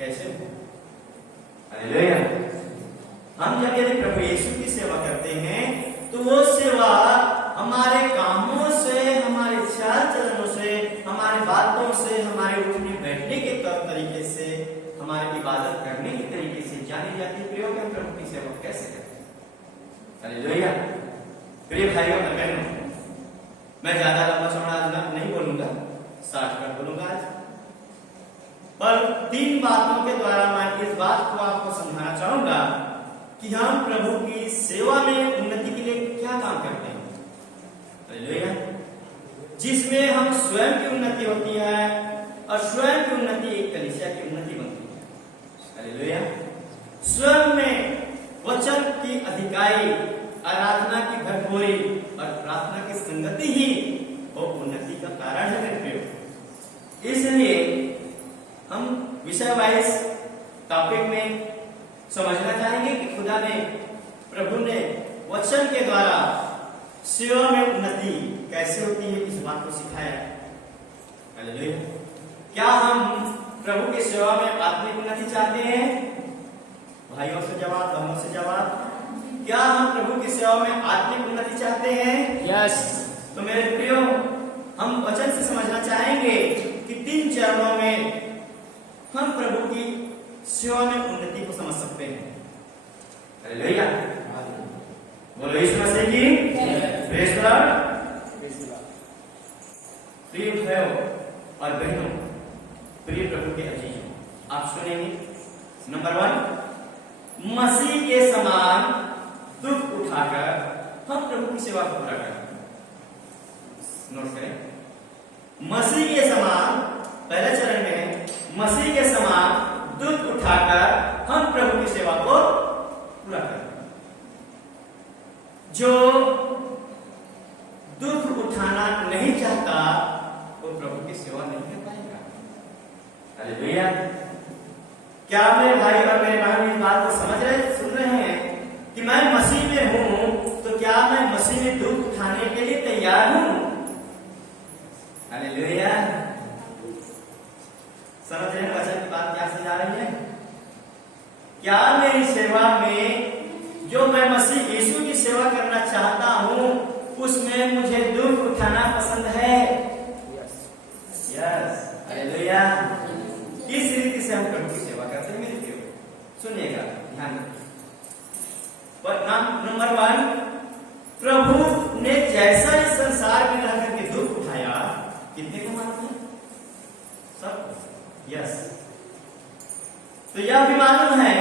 कैसे? हालेलुया। हम जब यदि प्रभु यीशु की सेवा करते हैं तो वो सेवा हमारे कामों से, हमारे चाल चलनों से, हमारे बातों से, हमारे उठने बैठने के तौर तरीके से, हमारी इबादत करने के तरीके से जानी जाती है। प्रियो के हम प्रभु की सेवा कैसे करते हैं? हालेलुया। प्रिय भाइयों और बहनों, मैं ज्यादा लंबा चौड़ा आज नहीं बोलूंगा, 60 मिनट बोलूंगा आज, पर 3 बातों के द्वारा मैं इस बात को आपको समझाना चाहूंगा कि हम प्रभु की सेवा में उन्नति के लिए क्या काम करते हैं। हालेलुया। जिसमें हम स्वयं की उन्नति होती है और स्वयं की उन्नति एक कलीसिया की उन्नति बनती है। हालेलुया। स्वयं में वचन की अधिकाई, आराधना की भरपूरी और प्रार्थना की संगति ही वो उन्नति का कारण है मेरे प्रियो। इसलिए हम विषय वाइज टॉपिक में समझना चाहेंगे कि खुदा ने, प्रभु ने वचन के द्वारा सेवा में उन्नति कैसे होती है, इस बात को सिखाया। हालेलुया। क्या हम प्रभु की सेवा में आत्मिक उन्नति चाहते हैं? भाइयों से जवाब, बहनों से जवाब। क्या हम प्रभु की सेवा में आत्मिक उन्नति चाहते हैं? यस। तो मेरे प्रियो, हम वचन से समझना चाहेंगे कि 3 चरणों में हम प्रभु की सेवा में उन्नति को समझ सकते हैं। हालेलुया। बोलो यीशु मसीह की प्रेज़ द लॉर्ड। प्रिय भाइयों और बहनों, प्रिय प्रभु के अजीजों, आप सुनेंगे। नंबर 1, मसीह के समान दुख उठाकर हम प्रभु की सेवा को पूरा करें। नोट करें, मसीह के समान, पहले चरण में मसीह के समान दुख उठाकर हम प्रभु की सेवा को पूरा करें। जो दुख उठाना नहीं चाहता वो प्रभु की सेवा नहीं कर पाएगा। हालेलुया। क्या मेरे भाई और मेरे बहन इस बात को समझ रहे, सुन रहे हैं कि मैं मसीह में हूं तो क्या मैं मसीह में दुख उठाने के लिए तैयार हूं? हालेलुया। समझ रहे हैं वचन की बात क्या समझा रही है? क्या मेरी सेवा में, जो मैं मसीह यीशु की सेवा करना चाहता हूं, उसमें मुझे दुख उठाना पसंद है? यस। हालेलुया। इस रीति से हम प्रभु की सेवा करते हैं मेरे प्रियो। सुनिएगा, ध्यान रखिए। नंबर 1, प्रभु ने जैसा इस संसार में रह करके दुख उठाया, कितने को मालूम है? सब। यस। तो यह भी मालूम है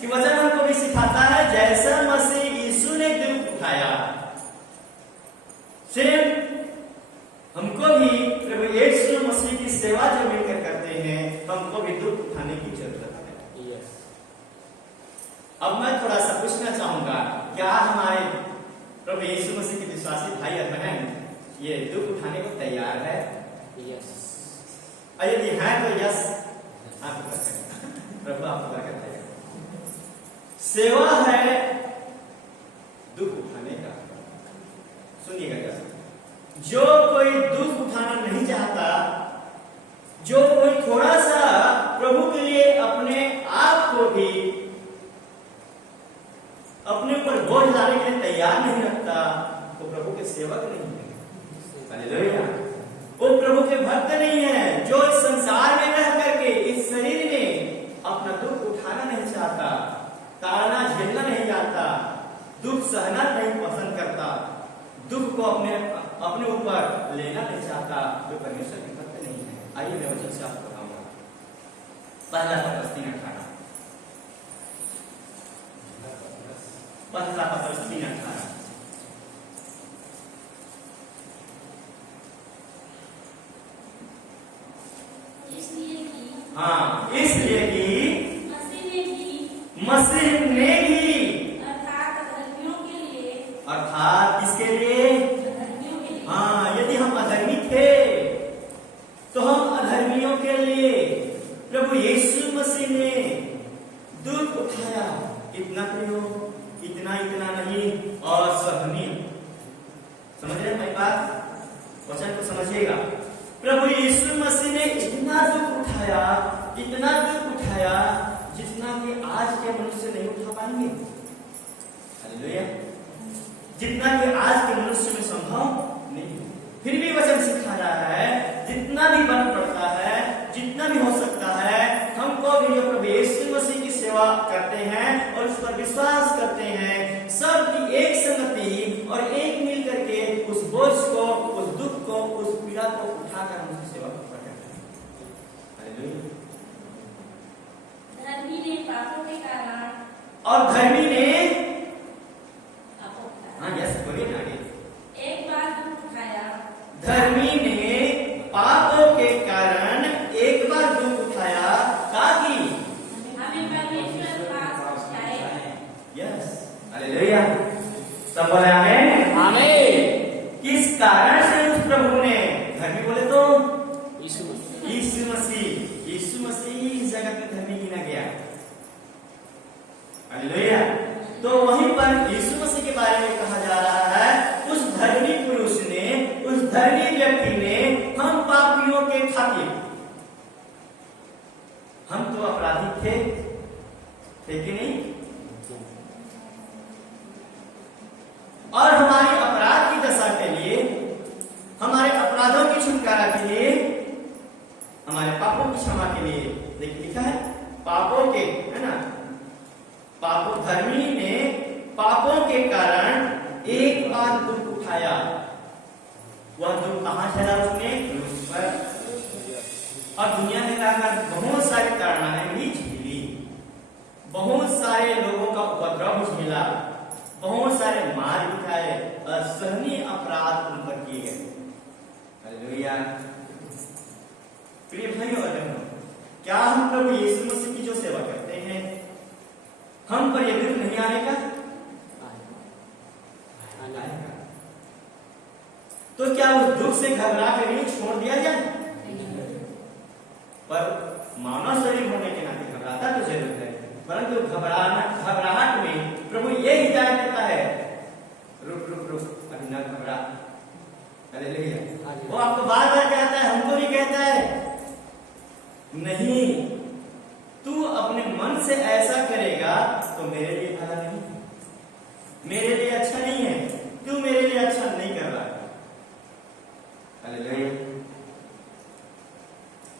कि वचन हमको भी सिखाता है जैसा मसीह यीशु ने दुख उठाया, सेम हमको भी प्रभु यीशु मसीह की सेवा जो मिलकर करते हैं, हमको भी दुख उठाने की जरूरत है। यस। अब मैं थोड़ा सा पूछना चाहूंगा, क्या हमारे प्रभु यीशु मसीह के विश्वासी भाई और बहन ये दुख उठाने को तैयार है? यस। यदि है तो यस, आपको प्रभु आपको बरकत देगा। सेवा है दुख उठाने का। सुनिएगा क्या, जो कोई दुख उठाना नहीं चाहता, जो कोई थोड़ा सा प्रभु के लिए अपने आप को भी अपने ऊपर बोझ लाने के लिए तैयार नहीं रखता, वो प्रभु के सेवक नहीं है। हालेलुया। वो प्रभु के भक्त नहीं है। जो इस संसार में रह करके, इस शरीर में अपना दुख उठाना नहीं चाहता, ताड़ना झेलना नहीं चाहता, दुख सहना नहीं पसंद करता, दुख को अपने ऊपर लेना नहीं चाहता, जो परमेश्वर के भक्त नहीं है। आइए मैं वचन से आपको बताऊंगा। पहला पत्रस 3:18, पहला पत्रस 3:18। हाँ, इसलिए कि मसीह ने भी अर्थात किसके लिए? हाँ, यदि हम अधर्मी थे तो हम अधर्मियों के लिए प्रभु यीशु मसीह ने दुख उठाया। कितना प्रियो, इतना नहीं, असहनीय। समझ रहे हैं मेरी बात? वचन को समझिएगा। प्रभु यीशु मसीह ने इतना दुख उठाया उठाया जितना कि आज के मनुष्य नहीं उठा पाएंगे। हालेलुया। जितना कि आज के मनुष्य में संभव नहीं। फिर भी वचन सिखा रहा है जितना भी बन पड़ता है, जितना भी हो सकता है, हमको भी जो प्रभु यीशु मसीह की सेवा करते हैं और उस पर विश्वास करते हैं, सबकी एक संगति और एक मिल करके उस बोझ को, उस दुख को, उस पीड़ा को उठाकर हम उसकी सेवा करते हैं। हालेलुया। धर्मी ने पापों के कारण और धर्मी ने यस बोलिए ना आगे। एक बार दुख उठाया। धर्मी ने पापों के कारण एक बार दुख उठाया ताकि हमें परमेश्वर के पास पहुंचाए। Yes hallelujah. सब बोले आमीन। आमीन। किस कारण से उस प्रभु ने, धर्मी बोले तो यीशु मसीह इस जगत में धर्मी गिना गया। हालेलुया। तो वहीं पर यीशु मसीह के बारे में कहा जा रहा है, उस धर्मी पुरुष ने, उस धर्मी व्यक्ति ने हम पापियों के खातिर, हम तो अपराधी थे कि नहीं, और हमारे अपराध की दशा के लिए, हमारे अपराधों की छुटकारा के लिए, हमारे पापों की क्षमा के लिए, देखिए लिखा है पापों के, है ना, पापों, धर्मी ने पापों के कारण एक बार दुख उठाया। वह दुख कहां झेला उसने? क्रूस पर। और दुनिया में जाकर बहुत सारी ताड़नाएं भी झेली, बहुत सारे लोगों का उपद्रव झेला, बहुत सारे मार भी खाए, असहनीय अपराध उन पर किए गए। हालेलुया। प्रिय भाइयों और बहनों, क्या हम प्रभु यीशु मसीह की जो सेवा करते हैं, हम पर यह दुख नहीं आने का? आएगा। तो क्या उस दुख से घबरा कर ही छोड़ दिया जाए? पर मानव शरीर होने के नाते घबराता तो जरूर है, परंतु घबराहट में प्रभु ये हिदायत देता है, रुक रुक रुक, अभी न घबरा। हालेलुया। वो आपको बार बार कहता है, हमको भी कहता है, नहीं, तू अपने मन से ऐसा करेगा तो मेरे लिए भला नहीं, मेरे लिए अच्छा नहीं है, तू मेरे लिए अच्छा नहीं कर रहा है। हालेलुया।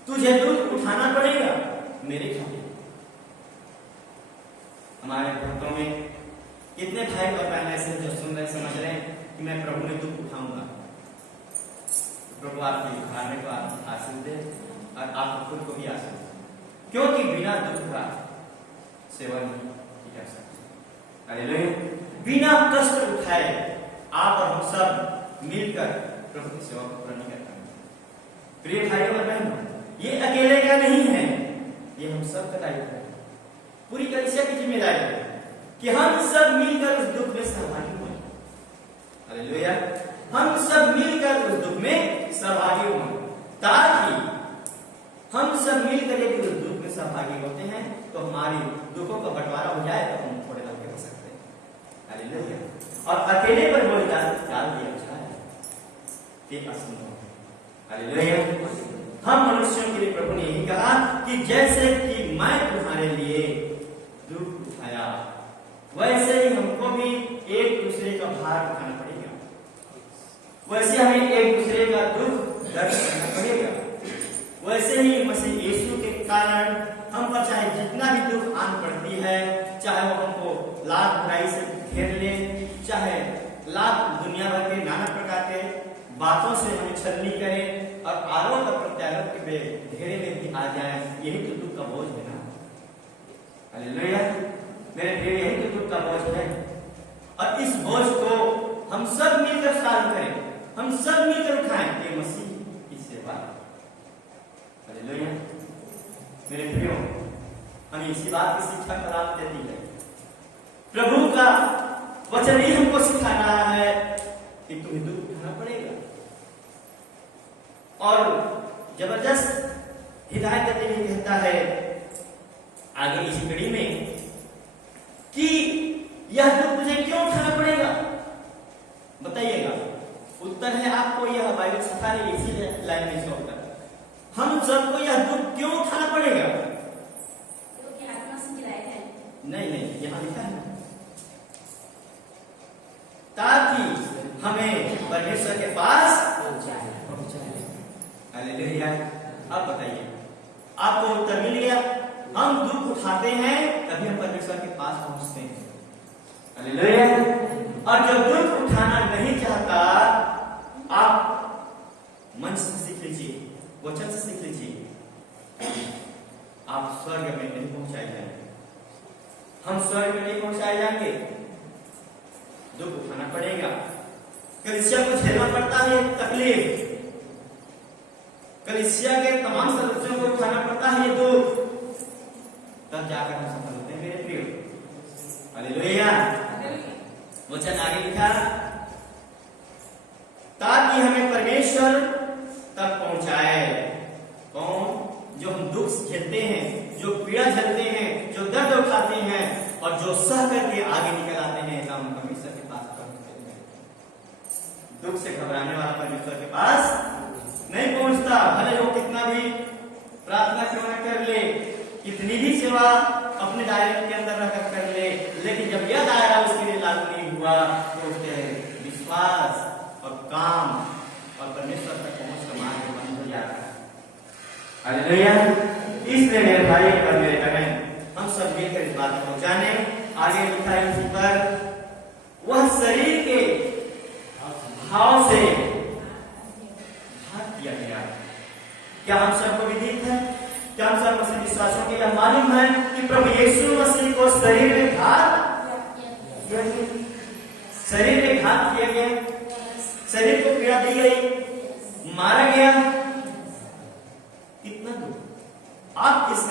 तुझे दुख उठाना पड़ेगा मेरे खातिर। हमारे भक्तों में कितने भाई और बहन ऐसे जो सुन रहे, समझ रहे हैं कि मैं प्रभु में दुख उठाऊंगा, प्रभु आपके उठाने को आशीष दे और आप खुद को भी आशीष दे, क्योंकि बिना दुख का सेवा नहीं की जा सकती। हालेलुया। बिना कष्ट उठाए आप और हम सब मिलकर प्रभु की सेवा को पूरा नहीं कर पाएंगे। प्रिय भाइयों और बहनों, ये अकेले का नहीं है, ये हम सब का दायित्व है, पूरी कलीसिया की जिम्मेदारी है कि हम सब मिलकर उस दुख में सहभागी हों। हालेलुया। हम सब मिलकर उस दुख में सहभागी हों, ताकि हम सब मिलकर यदि उस दुख में सहभागी होते हैं तो हमारी दुखों का बंटवारा हो जाए तो हम थोड़े हल्के हो सकते हैं। हालेलुया। और अकेले पर बोल डाल दिया जाए ये असंभव है। हालेलुया। हम मनुष्यों के लिए प्रभु ने यही कहा कि जैसे कि मैं तुम्हारे लिए दुख उठाया, वैसे ही हमको भी एक दूसरे का भार उठाना पड़ेगा, वैसे हमें एक दूसरे का दुख दर्द करना पड़ेगा। वैसे ही मसीह यीशु के कारण हम पर चाहे जितना भी दुख आन पड़ती है, चाहे वो हमको लाख बुराई से घेर ले, चाहे लाख दुनिया भर के नाना प्रकार के बातों से हमें छलनी करे और आरोप और प्रत्यारोप के घेरे में भी आ जाए, यही तो दुख का बोझ है ना। हालेलुया। मेरे प्रिय, यही तो दुख का बोझ है, और इस बोझ को हम सब मिलकर साझा करें, हम सब मिलकर उठाएं ये मसीह की सेवा। हालेलुया। मेरे प्रियो, हमें इसी बात की शिक्षा प्राप्त देती है, प्रभु का वचन ही हमको सिखा रहा है कि तुम्हें दुख उठाना पड़ेगा, और जबरदस्त हिदायत देते हुए कहता है आगे इसी कड़ी में कि यह दुख तुझे क्यों उठाना पड़ेगा? बताइएगा। उत्तर है आपको, यह बाइबल सिखा रही है इसी लाइन में इसका उत्तर। हम सबको यह दुख क्यों उठाना पड़ेगा? हम दुख उठाते हैं तभी हम परमेश्वर के पास पहुंचते हैं। हालेलुया। और जो दुख उठाना नहीं चाहता, आप मंच से सीख लीजिए, वचन से सीख लीजिए, आप स्वर्ग में नहीं पहुंचाए जाएंगे। हम स्वर्ग में नहीं पहुंचाए जाएंगे, दुख उठाना पड़ेगा। कलीसिया को झेलना पड़ता है तकलीफ, कलीसिया के तमाम सदस्यों को उठाना पड़ता है दुख, तब जाकर हम सफल होते हैं मेरे प्रिय। हालेलुया। वचन आगे लिखा, ताकि हमें परमेश्वर तक पहुंचाए। कौन? जो हम दुख झेलते हैं, जो पीड़ा झेलते हैं, जो दर्द उठाते हैं और जो सह करके आगे निकल आते हैं, हम परमेश्वर के पास पहुंचते हैं। दुख से घबराने वाला परमेश्वर के पास नहीं पहुंचता, भले वो कितना भी प्रार्थना क्यों न कर ले, कितनी भी सेवा अपने दायरे के अंदर रहकर कर ले, लेकिन जब यह दायरा उसके लिए लागू नहीं हुआ तो उसके विश्वास और काम और परमेश्वर तक पहुंच का मार्ग बंद हो जाता है। हालेलुया। इसलिए मेरे भाई और मेरे बहन, हम सब मिलकर इस बात को जाने। आगे लिखा है इसी पर, वह शरीर के भाव से घात किया गया। क्या हम सबको विदित है? क्या हम सब मसीह विश्वासियों के यह मालूम है कि प्रभु यीशु मसीह को शरीर में घात किया गया? शरीर में घात किया गया, शरीर को पीड़ा दी गई, मारा गया। कितना दुख! आप इस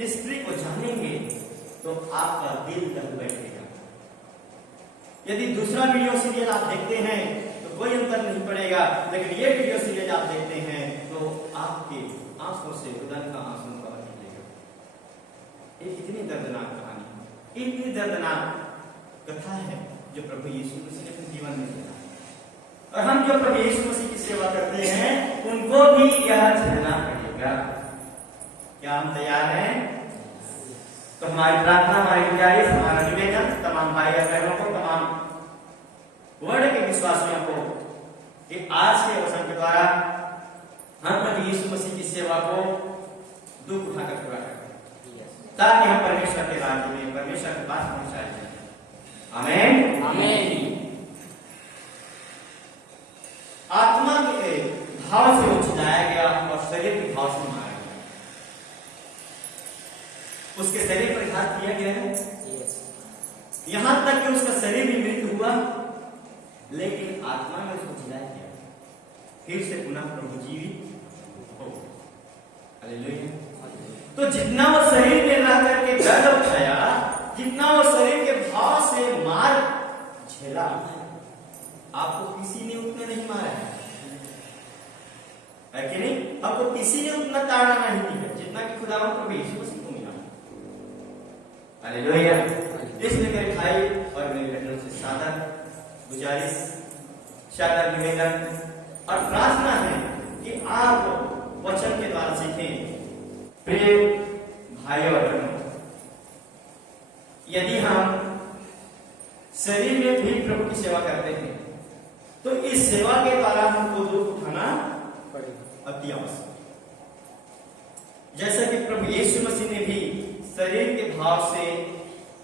हिस्ट्री को जानेंगे तो आपका दिल दब बैठेगा। यदि दूसरा वीडियो सीरियल आप देखते हैं तो कोई अंतर नहीं पड़ेगा, लेकिन ये वीडियो सीरियल आप देखते हैं तो आपके आंसू से खुदान का आंसू बह निकलेगा। एक इतनी दर्दनाक कहानी, इतनी दर्दनाक कथा है जो प्रभु यीशु मसीह ने अपने जीवन में किया, और हम जो प्रभु यीशु मसीह की सेवा करते हैं उनको भी यह झेलना पड़ेगा। क्या हम तैयार हैं? तो हमारी प्रार्थना, हमारी गुजारिश, हमारा निवेदन तमाम भाई और बहनों को, तमाम वर्ड के विश्वासियों को कि आज के वचन के द्वारा हम प्रभु यीशु मसीह की सेवा को दुख उठाकर पूरा करें, ताकि हम परमेश्वर के राज्य में, परमेश्वर के पास पहुंचाए जाए। आमीन, आमीन। आत्मा के भाव से उछलाया गया और शरीर के भाव से मारा गया। उसके शरीर पर घात किया गया है, यहां तक कि उसका शरीर भी मृत हुआ, लेकिन आत्मा में उसको जिलाया गया, फिर से पुनः प्रभु जीवित हो। हालेलुया। तो जितना वो शरीर में रह करके दर्द उठाया, जितना वो शरीर के भाव से मार झेला, आपको किसी ने उतना नहीं मारा है कि नहीं? आपको किसी ने उतना ताड़ना नहीं दिया जितना कि खुदावंद प्रभु यीशु मसीह को मिला। हालेलुया। इसलिए मेरे भाई और मेरी बहनों से सादर गुजारिश, सादर निवेदन और प्रार्थना है कि आप वचन के द्वारा सीखें। प्रिय भाई और बहनों, यदि हम शरीर में भी प्रभु की सेवा करते हैं तो इस सेवा के द्वारा हमको दुख उठाना अति आवश्यक। जैसा कि प्रभु यीशु मसीह ने भी शरीर के भाव से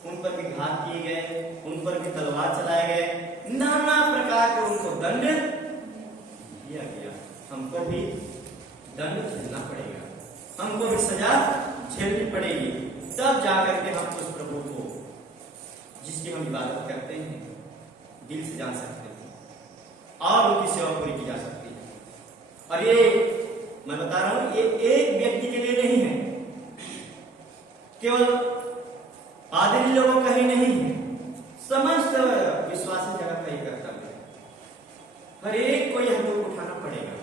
उन पर भी घात किए गए, उन पर भी तलवार चलाए गए, नाना प्रकार के उनको दंड दिया गया। हमको भी दंड झेलना पड़ेगा, हमको भी सजा झेलनी पड़ेगी, तब जाकर के हम उस प्रभु को जिसकी हम इबादत करते हैं दिल से जान सकते हैं और उनकी सेवा पूरी की जा सकती है। और ये मैं बता रहा हूं, ये एक व्यक्ति के लिए नहीं है, केवल आदमी लोगों का ही नहीं है, समस्त विश्वासी जगत का ही कर्तव्य है। हर एक को यह दुख उठाना पड़ेगा,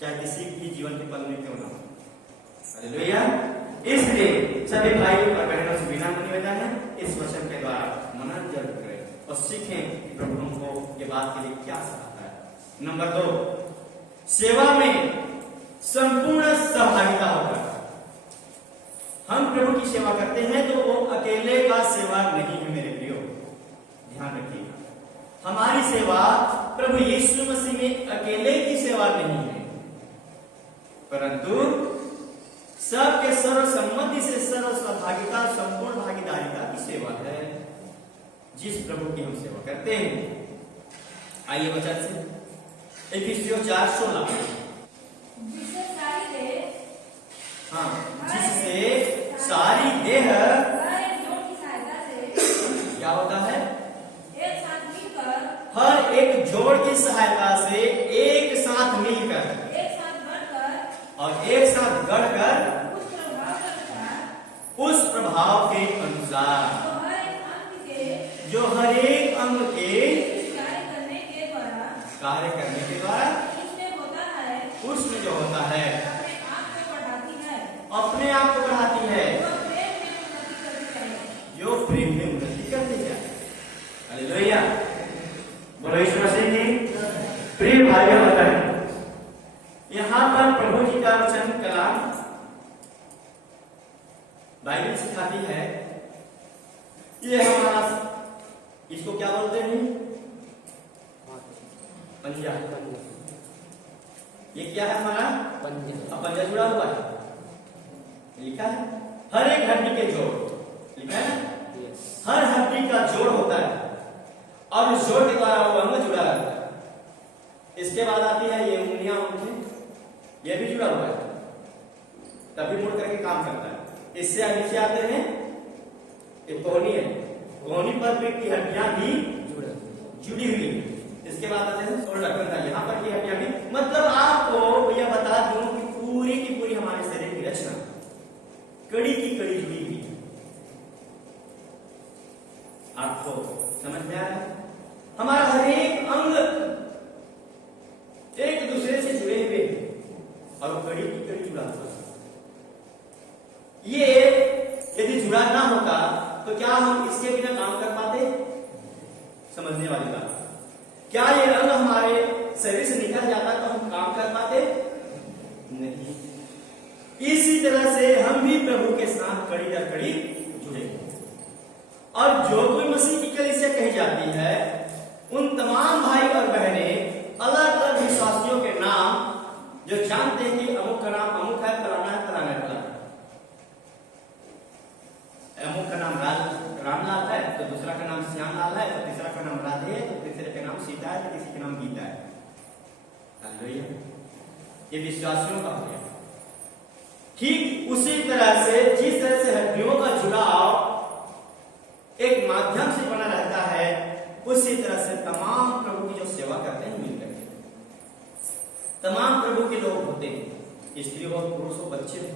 चाहे किसी भी जीवन के पल में क्यों ना हो। हालेलुया। इसलिए सभी भाई और बहनों से विनम्र निवेदन है, इस वचन के द्वारा मनन जरूर करें और सीखें कि प्रभु हमको ये बात के लिए क्या सिखाता है। नंबर 2, सेवा में संपूर्ण सहभागिता होकर। हम प्रभु की सेवा करते हैं तो वो अकेले का सेवा नहीं है मेरे प्रियो, ध्यान रखिएगा। हमारी सेवा प्रभु यीशु मसीह में अकेले की सेवा नहीं है, परंतु सबके सर्वसम्मति से सर्व सहभागिता संपूर्ण भागीदारिता की सेवा है, जिस प्रभु की हम सेवा करते हैं। आइए वचन से इफिसियों 4:16। जिससे सारी देह हाँ, जिससे सारी देह हर एक जोड़ की सहायता से क्या होता है? एक साथ मिलकर हर एक जोड़ की सहायता से एक साथ मिलकर एक साथ बढ़कर और एक साथ गढ़कर उस प्रभाव उस प्रभाव के अनुसार के अनुसार जो हर एक अंग जो हर एक अंग के के कार्य करने के द्वारा उसमें होता है, उसमें जो होता है अपने आप को बढ़ाती है, अपने आप को बढ़ाती है, जो प्रेम में उन्नति करती है। जो प्रेम में उन्नति करती है। हालेलुया, बोलो यीशु मसीह की। प्रिय भाइयों बहनों, यहाँ पर प्रभु जी का वचन कलाम बाइबल सिखाती है, ये हमारा, इसको क्या बोलते हैं? पंजा। ये क्या है हमारा? पंजा जुड़ा हुआ है, लिखा है हर एक हड्डी के जोड़, लिखा है ना? हर हड्डी का जोड़ होता है और उस जोड़ के द्वारा वो अंग जुड़ा रहता है। इसके बाद आती है ये उंगलियां, ये भी जुड़ा हुआ है, तभी मुड़ करके काम करता है। इससे नीचे आते हैं, ये कोहनी है, कोहनी पर पेट की हड्डियां भी जुड़ी हुई है। इसके बाद आते हैं शोल्डर कंधा, यहाँ पर की हड्डियां भी, मतलब आपको भैया बता दूं कि पूरी की पूरी हमारे शरीर की रचना कड़ी की कड़ी जुड़ी हुई है। आपको समझ में आ रहा है? हमारा हर एक अंग एक दूसरे से जुड़े हुए और वो कड़ी की कड़ी जुड़ा हुआ। ये यदि जुड़ा ना होता तो क्या हम इसके बिना काम कर पाते? समझने वाली बात, क्या ये अंग हमारे शरीर से निकल जाता तो हम काम कर पाते? नहीं। इसी तरह से हम भी प्रभु के साथ कड़ी दर कड़ी जुड़े। और जो कोई मसीह की कलीसिया कही जाती है, उन तमाम भाई और बहनें अलग अलग विश्वासियों के नाम जो जानते हैं कि अमुक का नाम अमुक है, फलाना है, फलाना है, फलाना। अमुक का नाम रामलाल है, तो दूसरा का नाम श्यामलाल है, तो तीसरा का नाम राधे है, तो तीसरे का नाम सीता है, तो किसी का नाम गीता है। हालेलुया, ये विश्वासियों का हो गया। ठीक उसी तरह से जिस तरह से हड्डियों का जुड़ाव एक माध्यम से बना रहता है, उसी तरह से तमाम प्रभु की जो सेवा करते हैं मिलकर तमाम प्रभु के लोग होते हैं, स्त्री हो, पुरुष हो, बच्चे हो,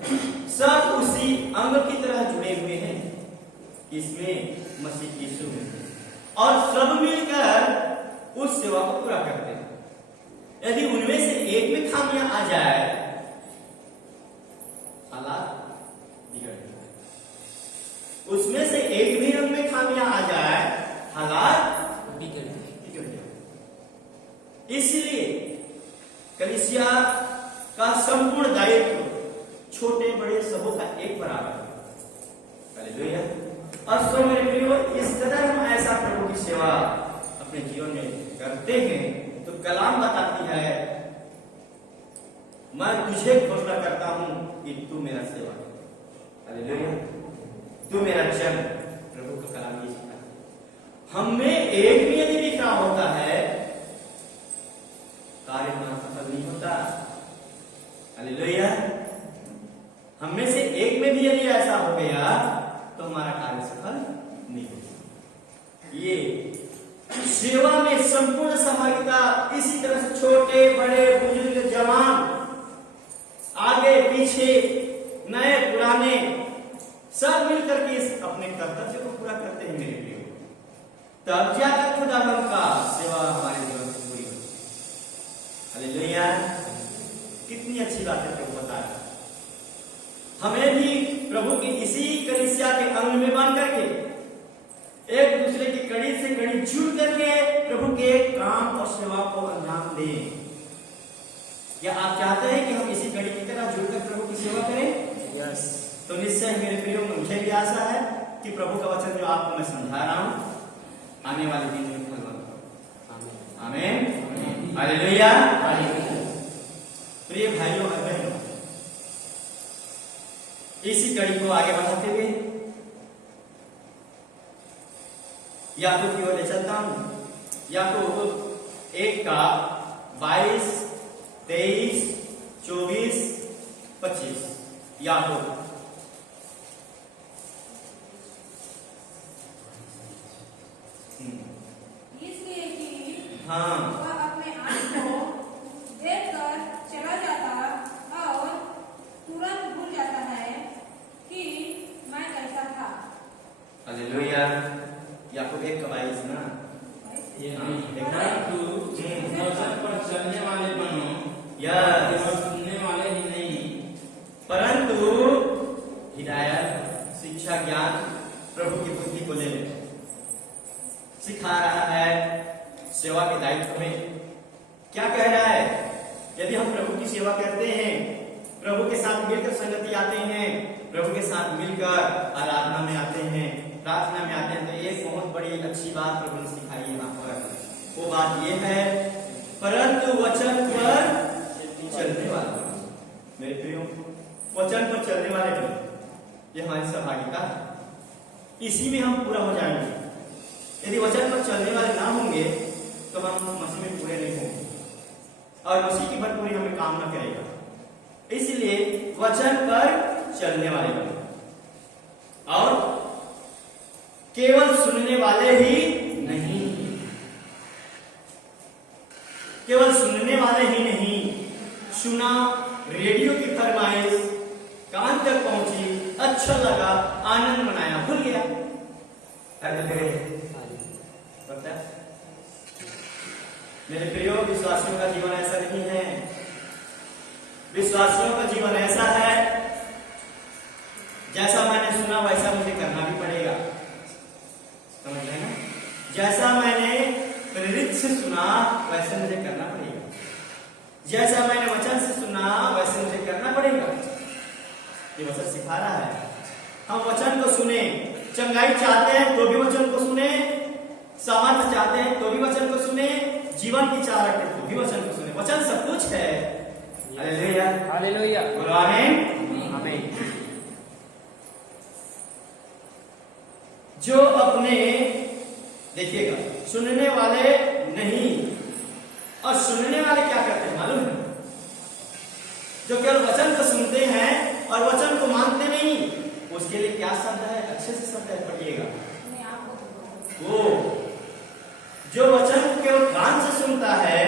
सब उसी अंग की तरह जुड़े हुए हैं, इसमें मसीह यीशु में, और सब मिलकर उस सेवा को पूरा करते हैं। यदि उनमें से एक में खामियां आ जाए, हालात बिगड़ जाए। उसमें से एक भी अंग में खामियां आ जाए, हालात बिगड़ जाए। इसलिए कलीसिया का संपूर्ण दायित्व छोटे बड़े सबों का एक बराबर है। हालेलुया। और सो मेरे प्रियो, इस कदर हम ऐसा प्रभु की सेवा अपने जीवन में करते हैं तो कलाम बताती है, मैं तुझे घोषणा करता हूं कि तू मेरा सेवा कर। हालेलुया, तू मेरा जन। प्रभु का कलाम ये सिखाता है। हमें एक भी यदि लिखा होता है, कार्य हमारा सफल नहीं होता। हालेलुया, हमें से एक में भी यदि ऐसा हो गया तो हमारा कार्य सफल नहीं होगा। ये सेवा में संपूर्ण सहभागिता, इसी तरह से छोटे बड़े बुजुर्ग जवान, आगे पीछे, नए पुराने, सब मिलकर के इस अपने कर्तव्य को पूरा करते हैं मेरे प्रियो। तब जाकर खुदावंद का सेवा हमारे जीवन में पूरी होती है। हालेलुया, कितनी अच्छी बात है प्रभु बता रहे। हमें भी प्रभु की इसी कलीसिया के अंग में बांध करके एक दूसरे की कड़ी से कड़ी जुड़ करके प्रभु के काम और सेवा को अंजाम दें। क्या आप चाहते हैं कि हम इसी कड़ी की तरह जुड़कर प्रभु की सेवा करें? यस। तो निश्चय मेरे प्रियो, मुझे भी आशा है कि प्रभु का वचन जो आपको मैं समझा रहा हूं, आने वाले दिन में फल पाएगा। आमीन, हालेलुया। प्रिय भाइयों और बहनों, इसी कड़ी को आगे बढ़ाते हुए याकूब की ओर ले चलता हूं। याकूब 1 का 22, 23, 24, 25। याकूब इसलिए कि हाँ वह अपने आप को देखकर चला जाता और तुरंत भूल जाता है कि मैं कैसा था। हालेलुया। याकूब 1 का 22 ना। परंतु वचन पर चलने वाले बनो, यस। केवल सुनने वाले ही नहीं। परंतु हिदायत, शिक्षा, ज्ञान प्रभु की बुद्धि को ले सिखा रहा है सेवा के दायित्व में। क्या कह रहा है? यदि हम प्रभु की सेवा करते हैं, प्रभु के साथ मिलकर संगति आते हैं, प्रभु के साथ मिलकर आराधना में आते हैं, प्रार्थना में आते हैं, तो एक बहुत बड़ी अच्छी बात प्रभु ने सिखाई यहाँ पर। वो बात ये है, परंतु वचन पर चलने वाले, मेरे प्रियो, वचन पर चलने वाले भी, ये हमारी सहभागिता है। इसी में हम पूरा हो जाएंगे। यदि वचन पर चलने वाले ना होंगे तो हम मसीह में पूरे नहीं होंगे और मसीह की भरपूरी हमें काम न करेगा। इसलिए वचन पर चलने वाले बने और केवल सुनने वाले ही नहीं, केवल सुनने वाले ही नहीं, सुना, रेडियो की फरमाइश कान तक पहुंची, अच्छा लगा, आनंद मनाया, भूल गया। पता है? मेरे प्रियो, विश्वासियों का जीवन ऐसा नहीं है। विश्वासियों का जीवन ऐसा है, जैसा मैंने सुना वैसा मुझे करना भी पड़ेगा। समझ रहे हैं? जैसा मैंने प्रेरित से सुना वैसे मुझे करना पड़ेगा। जैसा मैंने वचन से सुना वैसे मुझे करना पड़ेगा। ये वचन सिखा रहा है। हम वचन को सुने, चंगाई चाहते हैं तो भी वचन को सुने, सामर्थ्य चाहते हैं तो भी वचन को सुने, जीवन की चाह रखते तो भी वचन को सुने। वचन सब कुछ है। हालेलुया, हालेलुया, बोलो आमीन, आमीन। जो अपने, देखिएगा, सुनने वाले नहीं, और सुनने वाले क्या करते हैं मालूम है? जो केवल वचन को सुनते हैं और वचन को मानते नहीं, उसके लिए क्या शब्द है? अच्छे से शब्द है, पढ़िएगा। वो जो वचन केवल कान से सुनता है,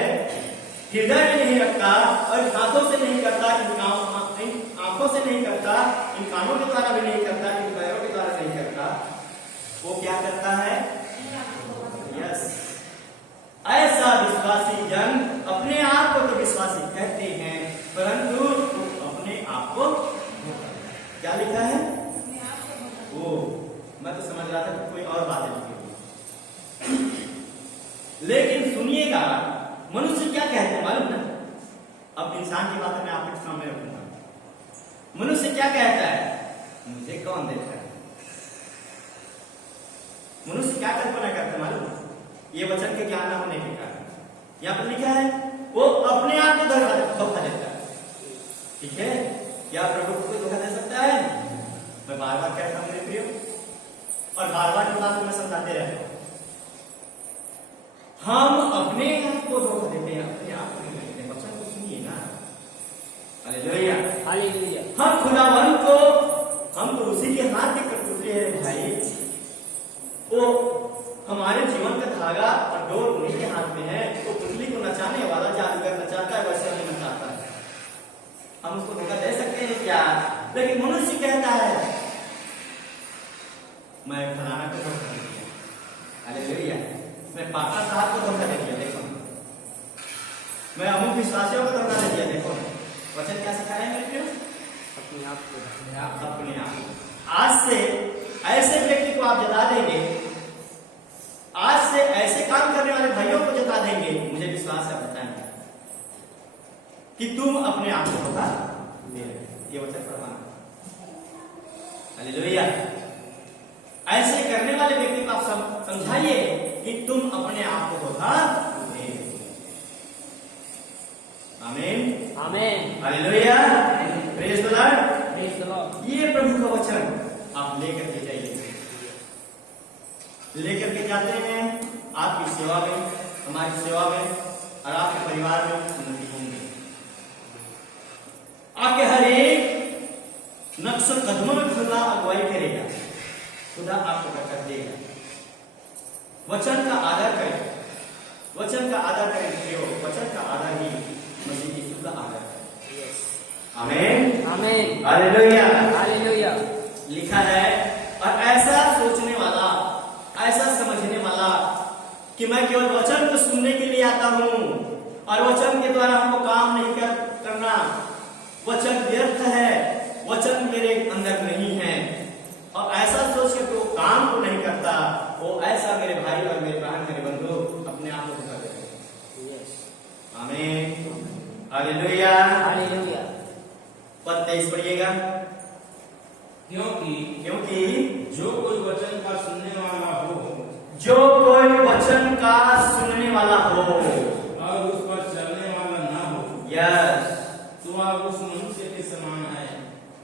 हृदय में नहीं रखता और हाथों से नहीं करता, इन आंखों से नहीं करता, इन कानों के द्वारा भी नहीं करता, इन पैरों के द्वारा नहीं करता, वो क्या करता है? यस, ऐसा विश्वासी जन अपने आप को तो विश्वासी कहते हैं, परंतु अपने आप को क्या लिखा है? वो मैं तो समझ रहा था कि कोई और बात लिखी होगी। लेकिन सुनिएगा, मनुष्य क्या कहते हैं मालूम ना? अब इंसान की बात मैं आपके सामने रखूंगा। मनुष्य क्या कहता है? मुझे कौन देखा है? मनुष्य क्या कल्पना करता है मालूम? ये वचन के ज्ञान न होने के कारण यहाँ पर लिखा है, वो अपने आप को धोखा देता है। ठीक है? क्या प्रभु को धोखा दे सकता है? मैं बार बार कहता हूं मेरे प्रियो, और बार बार की बात मैं समझाते रहता हूं। हम अपने आप को धोखा देते हैं, अपने आप को नहीं देते। वचन को सुनिए ना। Hallelujah, hallelujah. हम खुदावन को, हम तो उसी के हाथ के कठपुतली है भाई। वो हमारे जीवन का धागा और डोर उन्हीं के हाथ में है। वो पुतली को नचाने वाला जादूगर नचाता है, वैसे हमें नचाता है। हम उसको धोखा दे सकते हैं क्या? लेकिन मनुष्य कहता है, मैं फलाना को धोखा दे दिया, हालेलुया, मैं पास्टर साहब को धोखा दे दिया, देखो, मैं अमुक विश्वासियों को धोखा दे दिया, देखो। वचन क्या सिखा रहे हैं मेरे प्रियो? अपने आप को, अपने आप। आज से ऐसे व्यक्ति को आप जता देंगे, आज से ऐसे काम करने वाले भाइयों को जता देंगे, मुझे विश्वास है, बताएंगे कि तुम अपने आप को धोखा दे रहे हो। ये वचन प्रमाण। हालेलुया। ऐसे करने वाले व्यक्ति को आप समझाइए कि तुम अपने आप को धोखा दे रहे हो। आमीन, आमीन, hallelujah, praise the Lord. Praise the Lord. ये प्रभु लेकर के जाते हैं आपकी सेवा में, हमारी सेवा में और आपके परिवार में उन्नति होंगे। आपके हर एक नक्श कदमों में खुदा अगुवाई करेगा, खुदा आपको बरकत देगा। वचन का आदर करें, वचन का आदर करें प्रियो, वचन का आदर ही मसीह यीशु का आदर है। आमीन आमीन हालेलुया हालेलुया। लिखा है, और ऐसा सोचने वाला, ऐसा समझने वाला कि मैं केवल वचन को सुनने के लिए आता हूं और वचन के द्वारा हमको काम नहीं करना, वचन व्यर्थ है, वचन मेरे अंदर नहीं है, और ऐसा सोच के वो काम को नहीं करता, वो ऐसा मेरे भाई और मेरे बहन, मेरे बंधु अपने आप को धोखा देते। आमीन हालेलुया हालेलुया। पद 23 पढ़िएगा। क्योंकि जो कोई वचन का सुनने वाला हो, जो कोई वचन का सुनने वाला हो और उस पर चलने वाला ना हो, यस, तो वह उस मनुष्य के समान है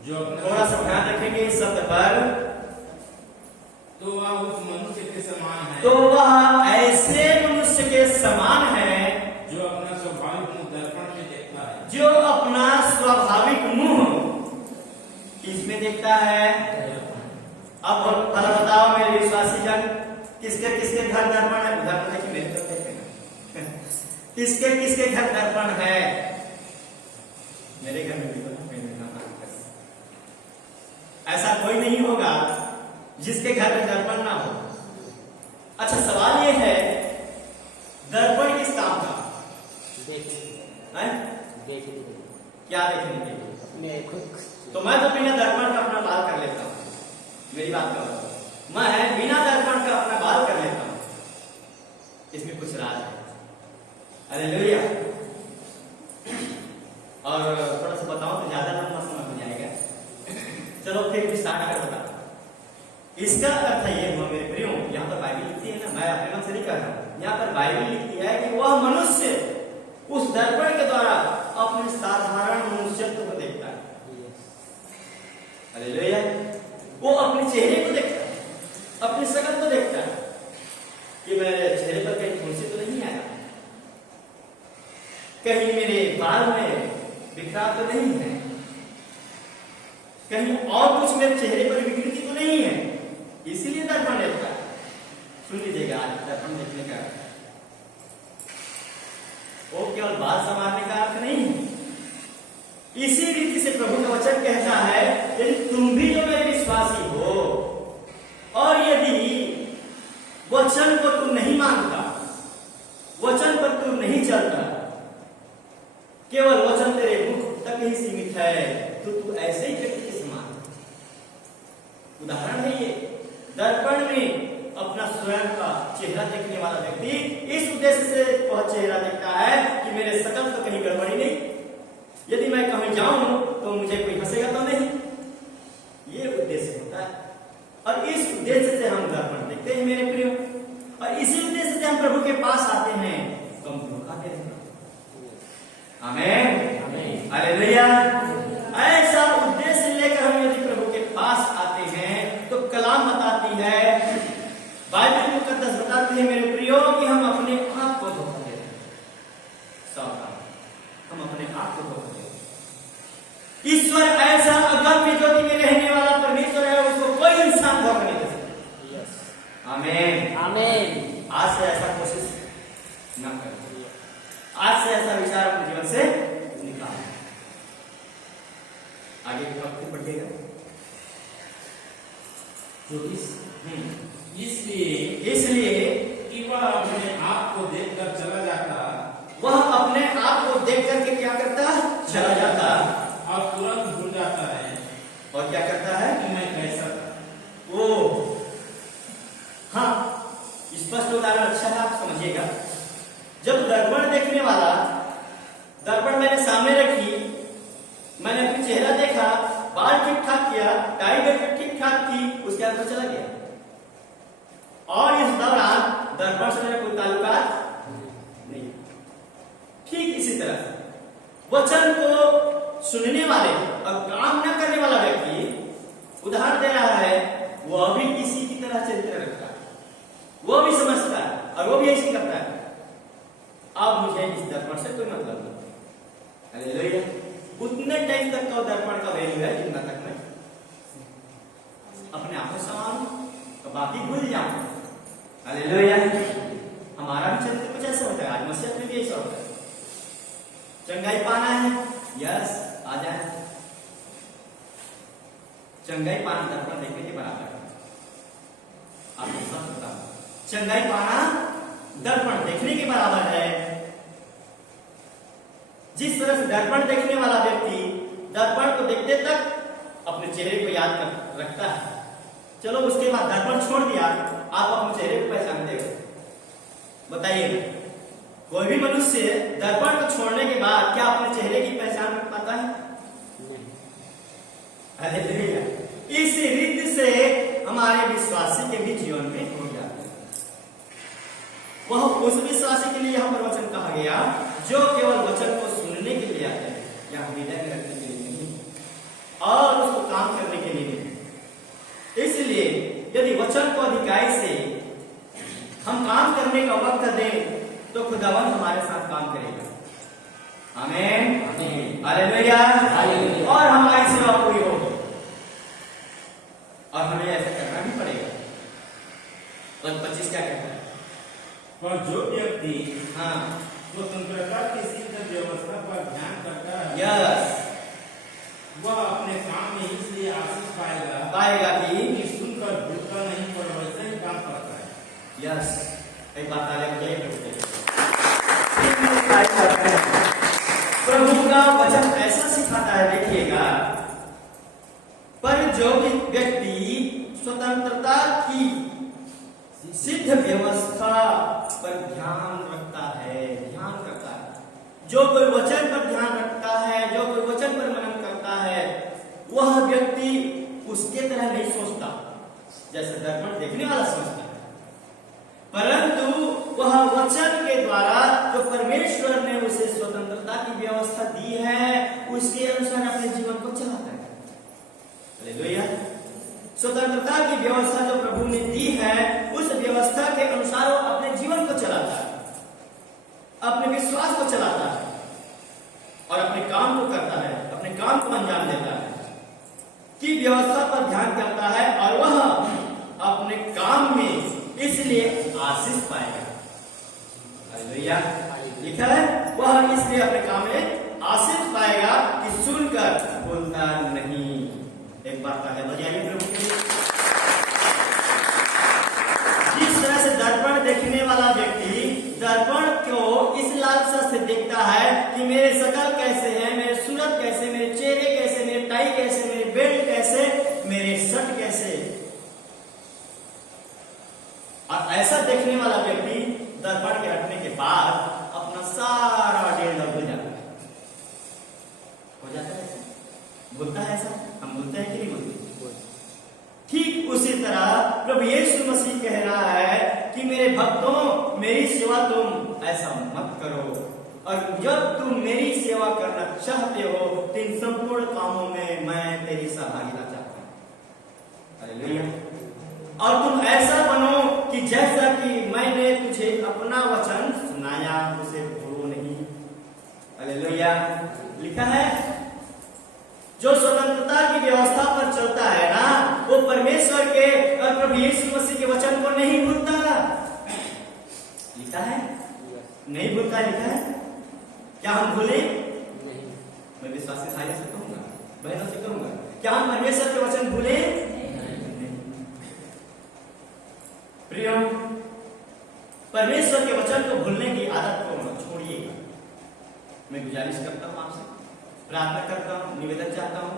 जो अपने, थोड़ा सा ध्यान रखेंगे इस शब्द पर, तो वह उस मनुष्य के समान है तो वह ऐसे मनुष्य के समान है जो अपना स्वाभाविक मुंह दर्पण में देखता है, जो अपना स्वाभाविक मुंह इसमें देखता है। अब भला बताओ मेरे विश्वासी जन, किसके किसके घर दर्पण है? उधर देखिए, मेरे तरफ देखें। किसके किसके घर दर्पण है? मेरे घर में भी बोला, मेरे घर में ऐसा कोई नहीं होगा जिसके घर में दर्पण ना हो। अच्छा, सवाल ये है, दर्पण किस काम का है? क्या देखने के लिए? तो मैं तो बिना दर्पण का अपना बाल कर लेता हूँ, मेरी बात करो, मैं बिना दर्पण का अपना बाल कर लेता हूँ, इसमें कुछ राज है। हालेलुया। और थोड़ा सा बताओ तो ज्यादा लंबा समय हो जाएगा, चलो फिर स्टार्ट कर बता। इसका अर्थ ये हुआ मेरे प्रियो, यहाँ पर बाइबल लिखती है ना, मैं अपने मन से नहीं कर रहा हूँ, यहाँ पर बाइबल लिखती है कि वह मनुष्य उस दर्पण के द्वारा अपने साधारण मनुष्यत्व को देखता है। हालेलुया। वो अपने चेहरे को देखता है, अपनी शकल को देखता है कि मेरे चेहरे पर कहीं फुंसी तो नहीं आया, कहीं मेरे बाल में बिखराव तो नहीं है, कहीं और कुछ मेरे चेहरे पर विकृति तो नहीं है, इसीलिए दर्पण देखता है। सुन लीजिएगा, आज दर्पण देखने का वो केवल बाल संवारने का अर्थ नहीं है। इसी रीति से प्रभु का वचन कहता है, यदि तुम भी जो मेरे विश्वासी हो और यदि वचन को तू नहीं मानता, वचन पर तू नहीं चलता, केवल वचन तेरे मुख तक ही सीमित है, तो तू ऐसे ही व्यक्ति के समान। उदाहरण है ये, दर्पण में अपना स्वयं का चेहरा देखने वाला व्यक्ति इस उद्देश्य से वह चेहरा देखता है कि मेरे शकल तो कहीं गड़बड़ी नहीं, यदि मैं कहीं जाऊं तो मुझे कोई हंसेगा तो नहीं, ये उद्देश्य होता है। और इस उद्देश्य से हम दर्पण देखते हैं मेरे प्रियो, और इसी उद्देश्य से हम प्रभु के पास आते हैं, तो हम धोखा देते हैं। आमीन हालेलुया। ऐसा उद्देश्य लेकर हम यदि प्रभु के पास आते हैं तो कलाम बताती है, बाइबल मुकद्दस बताती है मेरे प्रियो कि हम अपने आप को धोखा देते हैं। सावधान, हम अपने आप को धोखा देते हैं। ईश्वर ऐसा अगम्य ज्योति में रहने वाला परमेश्वर है, उसको कोई इंसान धोखा नहीं दे सकता। आमीन आमीन। आज से ऐसा कोशिश न करें, आज से ऐसा विचार अपने जीवन से निकालें। आगे पढ़िएगा। 24। इसलिए कि वह अपने आप को देखकर चला जाता, वह अपने आप को देख करके क्या करता है? चला जाता और तुरंत भूल जाता है, और क्या करता है कि मैं कैसा था। ओ हाँ, स्पष्ट उदाहरण अच्छा है, आप समझिएगा। जब दर्पण देखने वाला, दर्पण मैंने सामने रखी, मैंने अपना चेहरा देखा, बाल ठीक ठाक किया, टाई बेल्ट ठीक ठाक थी, उसके बाद चला गया, और इस दौरान दर्पण से मेरा कोई ताल्लुकात नहीं। ठीक इसी तरह वचन को सुनने वाले और काम न करने वाला व्यक्ति, उदाहरण दे रहा है, वह भी इसी की तरह चरित्र रखता है। वो भी ऐसे करता है। अब मुझे इस दर्पण से कोई मतलब नहीं। हालेलुया। उतने टाइम तक का दर्पण का वैल्यू है जितना तक मैं अपने आप को संभालूं तो बाकी भूल जाऊं। हालेलुया। हमारा भी चरित्र कुछ ऐसा होता है। आज मसीह में भी ऐसा होता है। चंगाई पाना है, यस आ जाए। चंगाई पाना दर्पण देखने के बराबर है। आपको सब पता है, चंगाई पाना दर्पण देखने के बराबर है। जिस तरह से दर्पण देखने वाला व्यक्ति दर्पण को देखते तक अपने चेहरे को याद कर रखता है, चलो उसके बाद दर्पण छोड़ दिया, आप अपने चेहरे को पहचानते हो? बताइए, कोई भी मनुष्य दर्पण को छोड़ने के बाद क्या अपने चेहरे की पहचान कर पाता है? हालेलुया। इस रीति से हमारे विश्वासी के भी जीवन में हो जाता है। वह उस विश्वासी के लिए यहाँ पर वचन कहा गया जो केवल वचन को सुनने के लिए आता है, या हृदय में रखने के लिए नहीं, और उसको काम करने के लिए नहीं। इसलिए यदि वचन को अधिकाई से हम काम करने का वक्त दें तो खुदावंद हमारे साथ काम करेगा। आमीन, हालेलुया। और हमारी सेवा पूरी होगी और हमें ऐसा करना भी पड़ेगा। पद 25 क्या कहता है? पर जो व्यक्ति हाँ, स्वतंत्रता की सिद्ध व्यवस्था पर ध्यान करता है, यस, वह अपने काम में इसलिए आशीष पाएगा कि सुनकर भूलता नहीं पर वैसे ही काम करता है। यस, एक बात आगे मुझे प्रभु का वचन ऐसा सिखाता है, देखिएगा। पर जो भी व्यक्ति स्वतंत्रता की सिद्ध व्यवस्था पर ध्यान रखता है, ध्यान करता है, जो कोई वचन पर ध्यान रखता है, जो कोई वचन पर मनन करता है, वह व्यक्ति उसके तरह नहीं सोचता जैसे दर्पण देखने वाला सोचता है, परंतु वह वचन के द्वारा जो परमेश्वर ने उसे स्वतंत्रता की व्यवस्था दी है उसके अनुसार अपने जीवन को चलाता है। हालेलुया। स्वतंत्रता की व्यवस्था जो प्रभु ने दी है उस व्यवस्था के अनुसार वो अपने जीवन को चलाता है, अपने विश्वास को चलाता है और अपने काम को करता है, अपने काम को अंजाम देता है, कि व्यवस्था पर ध्यान करता है और वह अपने काम में इसलिए आशीष पाएगा। हालेलुया। लिखा है वह इसलिए अपने काम में आशीष पाएगा कि सुनकर बोलता नहीं। एक बात आगे बजाइए प्रभु के लिए। जिस तरह से दर्पण देखने वाला व्यक्ति दर्पण को इस लालसा से देखता है कि मेरे शकल कैसे है, मेरे सूरत कैसे, मेरे चेहरे कैसे, मेरे टाई कैसे, मेरे बेल्ट कैसे, मेरे शर्ट कैसे, और ऐसा देखने वाला व्यक्ति दर्पण के हटने के बाद अपना सारा डेढ़ भूल जाता है। हो जाता है ऐसा? बोलता है ऐसा? हम बोलते हैं कि नहीं बोलते? ठीक उसी तरह प्रभु यीशु मसीह कह रहा है कि मेरे भक्तों, मेरी सेवा तुम ऐसा मत करो, और जब तुम मेरी सेवा करना चाहते हो तो इन संपूर्ण कामों में मैं तेरी सहभागिता चाहता हूं। हालेलुया। और तुम ऐसा बनो कि जैसा कि मैंने तुझे अपना वचन सुनाया उसे भूलो नहीं। हालेलुया। लिखा है जो स्वतंत्रता की व्यवस्था पर चलता है ना, वो परमेश्वर के और प्रभु यीशु मसीह के वचन को नहीं भूलता। लिखा है नहीं भूलता। लिखा है क्या हम भूले? मैं विश्वासी भाइयों से कहूंगा, बहनों से कहूंगा, क्या हम परमेश्वर के वचन भूले? प्रियो, परमेश्वर के वचन को भूलने की आदत को मत छोड़िएगा। मैं गुजारिश करता हूं आपसे, प्रार्थना करता हूं, निवेदन चाहता हूं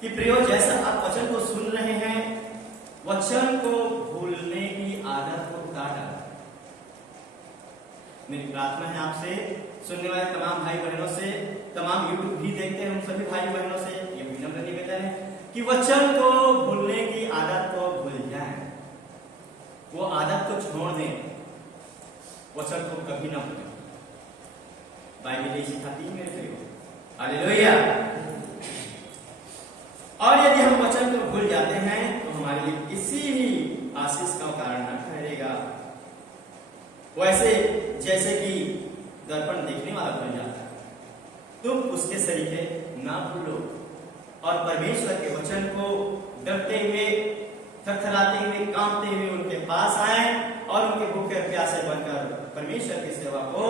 कि प्रियो जैसा आप वचन को सुन रहे हैं, वचन को भूलने की आदत को उतार डालें। मेरी प्रार्थना है आपसे, सुनने वाले तमाम भाई बहनों से, तमाम यूट्यूब भी देखते हैं उन सभी भाई बहनों से ये विनम्र निवेदन है कि वचन को भूलने की आदत को भूल जाएं, वो आदत को छोड़ दें, वचन को कभी ना भूलें। बाइबल ये सिखाती है मेरे प्रियो। हालेलुया। और यदि हम वचन को भूल जाते हैं तो हमारे लिए किसी भी आशीष का कारण न ठहरेगा। वैसे जैसे कि दर्पण देखने वाला भूल जाता है, तुम उसके सरीखे ना भूलो और परमेश्वर के वचन को डरते हुए, थरथराते हुए, कांपते हुए उनके पास आए और उनके भूखे प्यासे बनकर परमेश्वर की सेवा को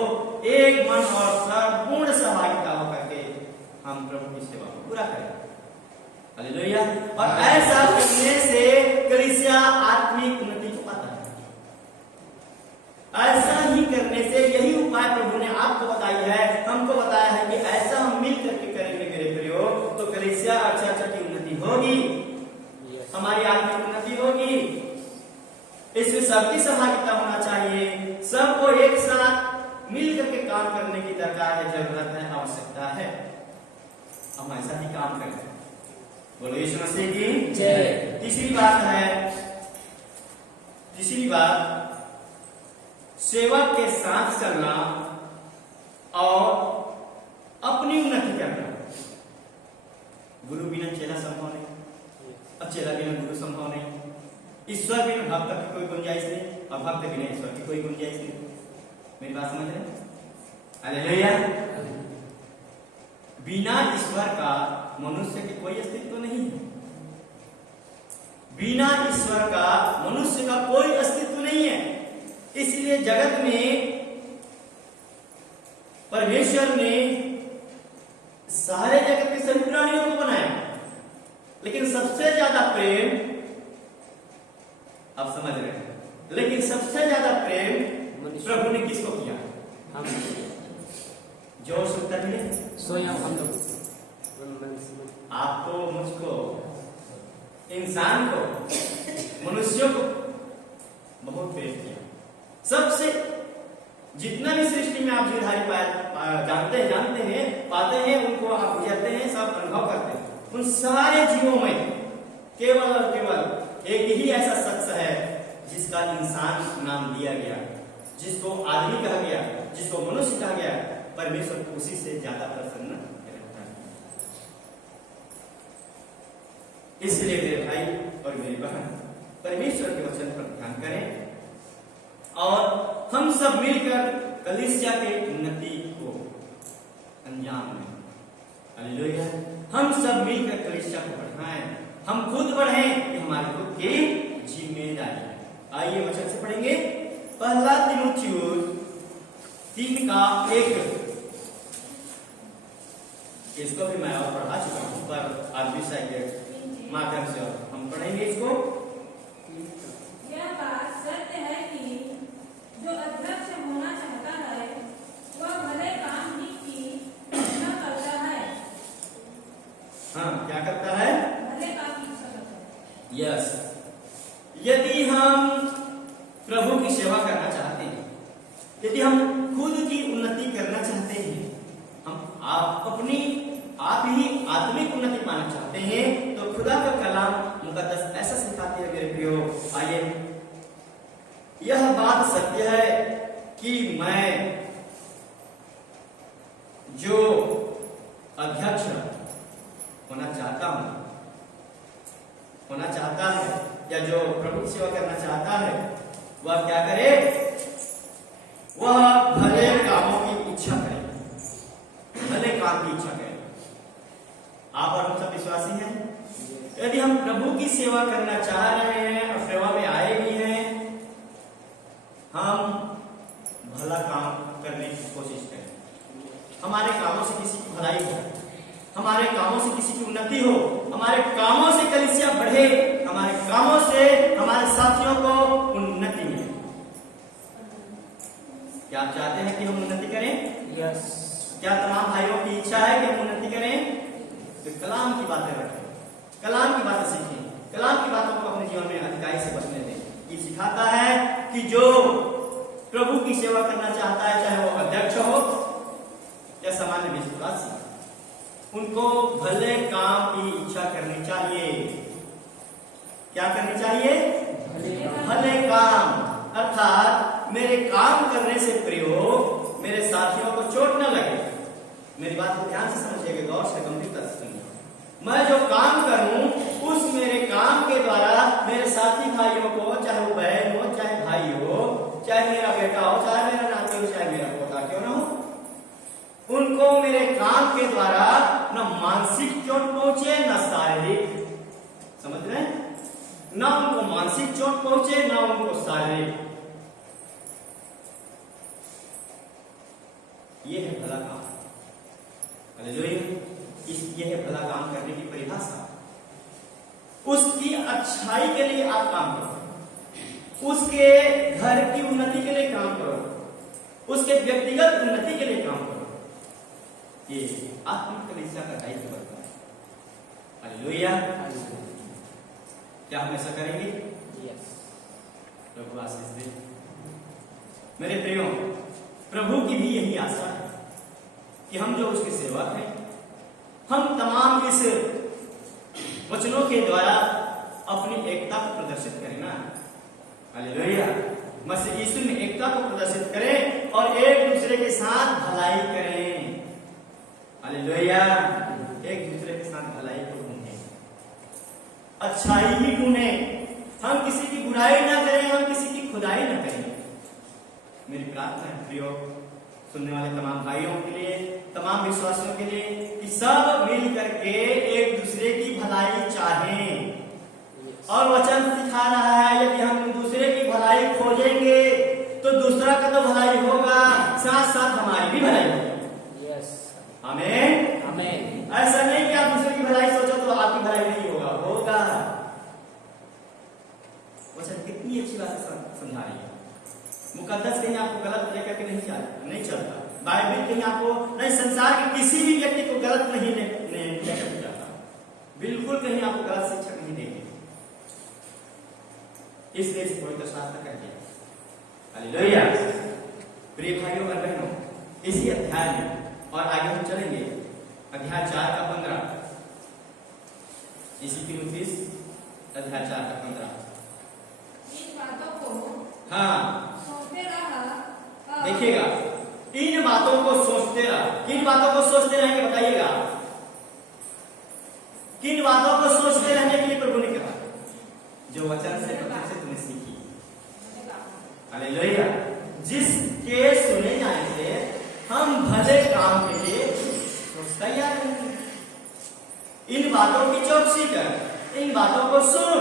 एक मन और संपूर्ण सहभागिता होकर के हम प्रभु की सेवा को पूरा करें। हालेलुया। और ऐसा करने से कलीसिया आत्मिक उन्नति को पाता है। ऐसा ही करने से, यही उपाय प्रभु ने आपको बताई है, हमको बताया है कि ऐसा हम मिल करके करेंगे मेरे प्रियो, तो कलीसिया अच्छा की उन्नति होगी, हमारी आत्मिक उन्नति होगी। इसमें सबकी सहभागिता होना चाहिए, सबको एक साथ मिल करके काम करने की दरकार है, जरूरत है, आवश्यकता है। हम ऐसा ही काम करें। बोलो यीशु मसीह की जय। तीसरी बात सेवा के साथ चलना और अपनी उन्नति करना। गुरु बिना चेला संभव नहीं, और चेला बिना गुरु संभव नहीं, ईश्वर बिना भक्त की कोई गुंजाइश नहीं, और भक्त बिना ईश्वर की कोई गुंजाइश नहीं। मेरी बात समझ रहे? हालेलुया। बिना ईश्वर का मनुष्य की कोई अस्तित्व नहीं है। बिना ईश्वर का मनुष्य का कोई अस्तित्व नहीं है। इसलिए जगत में परमेश्वर ने सारे जगत के सभी प्राणियों को बनाया, लेकिन सबसे ज्यादा प्रेम, आप समझ रहे हैं, लेकिन सबसे ज्यादा प्रेम प्रभु ने किसको किया? हम। जोर से उत्तर मिले, स्वयं हम लोग, आपको, मुझको, इंसान को, मनुष्यों को बहुत प्रेम किया। सबसे जितना भी सृष्टि में आप जीवधारी जानते हैं, पाते हैं, उनको आप गुजरते हैं, सब अनुभव करते हैं, उन सारे जीवों में केवल और केवल एक ही ऐसा शख्स है जिसका इंसान नाम दिया गया, जिसको आदमी कहा गया, जिसको मनुष्य कहा गया। परमेश्वर उसी से ज्यादा प्रसन्न रहता है। इसलिए मेरे भाई और मेरी बहन, परमेश्वर के वचन पर ध्यान करें और हम सब मिलकर कलीसिया के उन्नति को अंजाम दें। हालेलुया। हम सब मिलकर कलीसिया को बढ़ाएं, हम खुद बढ़ें, ये हमारी खुद की जिम्मेदारी है। आइए वचन से पढ़ेंगे। पहला तीमुथियुस 3:1। इसको भी मैं और पढ़ा चुका हूं, पर आज विषय के माध्यम से हम पढ़ेंगे इसको। यह बात सत्य है कि जो अध्यक्ष होना चाहता है वह भले काम ही की इच्छा करता है। हाँ, क्या करता है? भले काम की इच्छा करता है। यस। यदि हम प्रभु की सेवा करना चाहते हैं, यदि हम खुद की उन्नति करना चाहते हैं, हम आप ही आत्मिक उन्नति पाना चाहते हैं, तो खुदा का कलाम मुकद्दस ऐसा सिखाते हैं मेरे प्रियो। आइए, यह बात सत्य है कि मैं जो अध्यक्ष होना चाहता है या जो प्रभु की सेवा करना चाहता है, वह क्या करे? वह भले कामों की इच्छा करे, भले काम की इच्छा करे। आप और हम सब विश्वासी हैं। यदि हम प्रभु की सेवा करना चाह रहे हैं और सेवा में आए भी हैं, हम भला काम करने की कोशिश करें। हमारे कामों से किसी की भलाई हो, हमारे कामों से किसी की उन्नति हो, हमारे कामों से कलीसिया बढ़े, हमारे कामों से हमारे साथियों को उन्नति मिले। क्या आप चाहते हैं कि हम उन्नति करें? यस। क्या तमाम भाइयों की इच्छा है कि हम उन्नति करें? तो कलाम की बातें रखें, कलाम की बातें सीखें, कलाम की बातों को अपने जीवन में अधिकारी से बचने दें। ये सिखाता है कि जो प्रभु की सेवा करना चाहता है, चाहे वो अध्यक्ष हो या सामान्य विश्वासी, उनको भले काम की इच्छा करनी चाहिए। क्या करनी चाहिए? भले काम। अर्थात मेरे काम करने से प्रयोग मेरे साथियों को चोट न लगे। मेरी बात को ध्यान से समझिएगा, गौर से, गंभीरता से सुनिए। मैं जो काम करूं, उस मेरे काम के द्वारा मेरे साथी भाइयों को, चाहे वो बहन हो, चाहे भाई हो, चाहे मेरा बेटा हो, चाहे मेरा नाती हो, चाहे मेरा पोता क्यों ना हो, उनको मेरे काम के द्वारा न मानसिक चोट पहुंचे न शारीरिक, समझ रहे हैं? ना उनको मानसिक चोट पहुंचे ना उनको शारीरिक। ये है भला काम। हालेलुया। ये है भला काम करने की परिभाषा। उसकी अच्छाई के लिए आप काम करो, उसके घर की उन्नति के लिए काम करो, उसके व्यक्तिगत उन्नति के लिए काम करो। ये आत्मिक कलीसिया का दायित्व बनता है। हालेलुया। क्या हम ऐसा करेंगे? प्रभु आशीष दे। मेरे प्रियो, प्रभु की भी यही आशा है कि हम जो उसके सेवक हैं, हम तमाम इस वचनों के द्वारा अपनी एकता को प्रदर्शित करें ना। हालेलुया। मसीह यीशु में एकता को प्रदर्शित करें और एक दूसरे के साथ भलाई करें। हालेलुया। एक दूसरे के साथ भलाई को ढूंढें, अच्छाई ही ढूंढें। हम किसी की बुराई ना करें, हम किसी की खुदाई ना करें। मेरी प्रार्थना है प्रियो, सुनने वाले तमाम भाइयों के लिए, तमाम विश्वासियों के लिए, कि सब मिल करके एक दूसरे की भलाई चाहें। और वचन सिखा रहा है यदि हम दूसरे की भलाई खोजेंगे तो दूसरा का तो भलाई होगा, साथ साथ हमारी भी भलाई होगी। आमीन। आमीन। ऐसा नहीं कि आप दूसरे की भलाई सोचो तो आपकी भलाई नहीं होगा। वचन कितनी अच्छी बात समझा रही है। मुकद्दस कहीं आपको गलत लेकर के नहीं चलता। बाइबल कहीं आपको नहीं, संसार के किसी भी व्यक्ति को गलत नहीं लेकर जाता। बिल्कुल कहीं आपको गलत शिक्षा नहीं देंगे। इसलिए इस पवित्र शास्त्र कर दिया। हालेलुया। प्रिय भाइयों और बहनों, इसी अध्याय में और आगे हम चलेंगे अध्याय 4 का 15, इसी की 29 अध्याय 4 का 15। इन बातों को हाँ सोचते रहा। देखिएगा, इन बातों को सोचते रहा। किन बातों को सोचते रहेंगे बताइएगा? किन बातों को सोचते रहने के लिए प्रभु ने कहा? जो वचन से तुमने सीखी। हालेलुया। जिसके सुने जाने से हम भले काम के लिए तैयार हैं। इन बातों की चौकसी कर, इन बातों को सुन।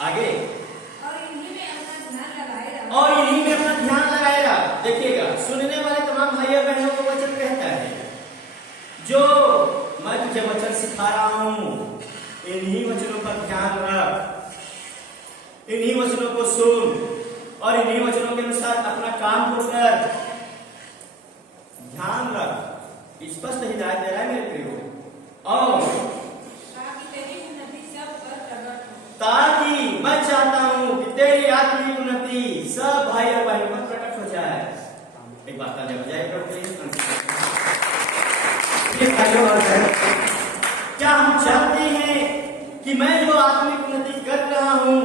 आगे और इन्हीं में अपना ध्यान लगाए रहा। देखिएगा, सुनने वाले तमाम भाइयों बहनों को वचन कहता है, जो मैं तुझे वचन सिखा रहा हूं, इन्हीं वचनों पर ध्यान रख, इन्हीं वचनों को सुन और इन्हीं वचनों के अनुसार अपना काम को कर। ध्यान रख। स्पष्ट हिदायत दे रहा है मेरे प्रियो। और ताकि तेरी उन्नति सब पर प्रकट हो। ताकि मैं चाहता हूं कि तेरी आत्मिक उन्नति सब भाई और बहनों में प्रकट हो जाए। एक बात ताजा हो जाए प्रभु। क्या हम चाहते हैं कि मैं जो आत्मिक उन्नति कर रहा हूं,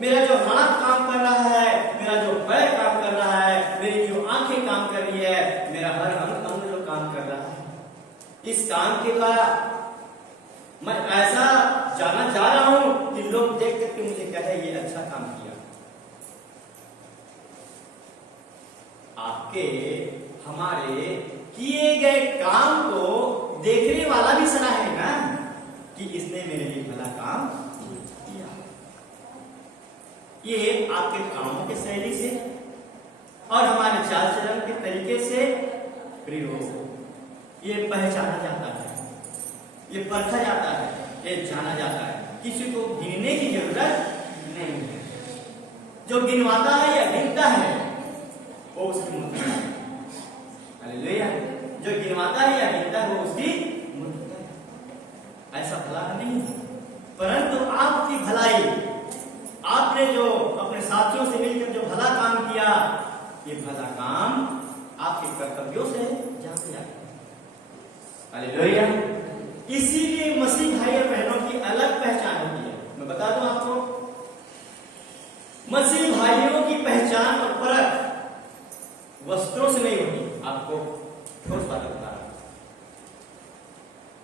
मेरा जो हाथ काम कर रहा है, मेरा जो पैर काम कर रहा है, मेरी जो आंखें काम कर रही है, मेरा हर अंग जो काम कर रहा है, इस काम के द्वारा मैं ऐसा जाना जा रहा हूं कि लोग देख करके मुझे कहे ये अच्छा काम किया। आपके हमारे किए गए काम को देखने वाला भी सराहेगा कि इसने मेरे लिए भला काम किया। ये आपके कामों के शैली से और हमारे चाल चलन के तरीके से प्रियो ये पहचाना जाता है, ये परखा जाता है, ये जाना जाता है। किसी को गिनने की जरूरत नहीं है। जो गिनवाता है या गिनता है वो उसकी मूर्खता है। हालेलुया। जो गिनवाता है या गिनता है वो उसकी मूर्खता है। ऐसा भला नहीं, परंतु आपकी भलाई, आपने जो अपने साथियों से मिलकर जो भला काम किया, ये भला काम आपके कर्तव्यों से जाते जाते। हालेलुया। इसीलिए मसीह भाई और बहनों की अलग पहचान होती है। मैं बता दूं आपको, मसीह भाइयों की पहचान और परख वस्त्रों से नहीं होती। आपको ठोस बात बता रहा हूं,